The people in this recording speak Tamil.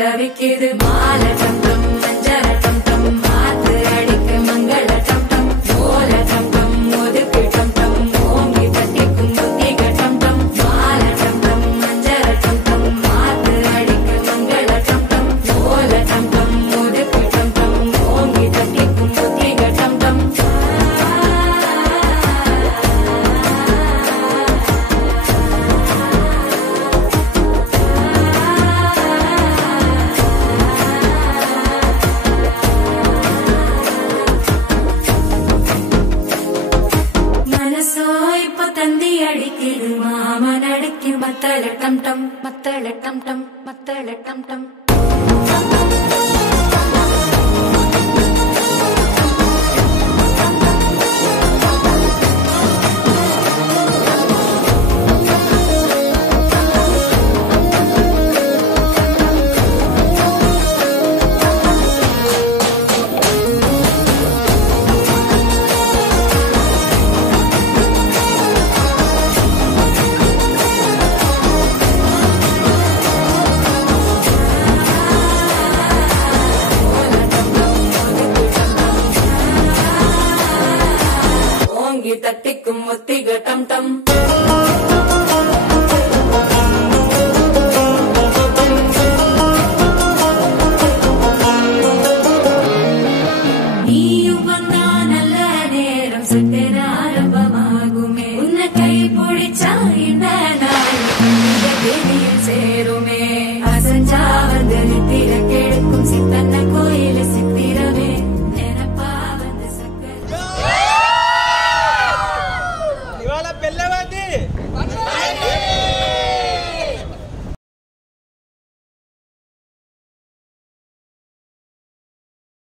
தவிக்குது மால டம் டம் மஞ்சள டம் டம் மாத்து அடிக்க மங்கள டம் டம் ஓல டம் டம் ஒதுக்கு டம் டம் ஓங்கி தட்டிக்கும் புத்திக டம் டம் மால டம் டம் மஞ்சள டம் டம் மாத்து அடிக்க மங்கள டம் டம் ஓல டம் டம் ஒதுக்கு டம் டம் ஓங்கி தட்டிக்கும் புத்திக டம் டம் தந்தி அடிக்குது மாமன் அடிக்கு மத்தள டம் டம் மத்தள டம் டம் மத்தள டம் டம் தட்டிக்கும் ஒத்திக டம் டம் நீயும் வந்தா நல்ல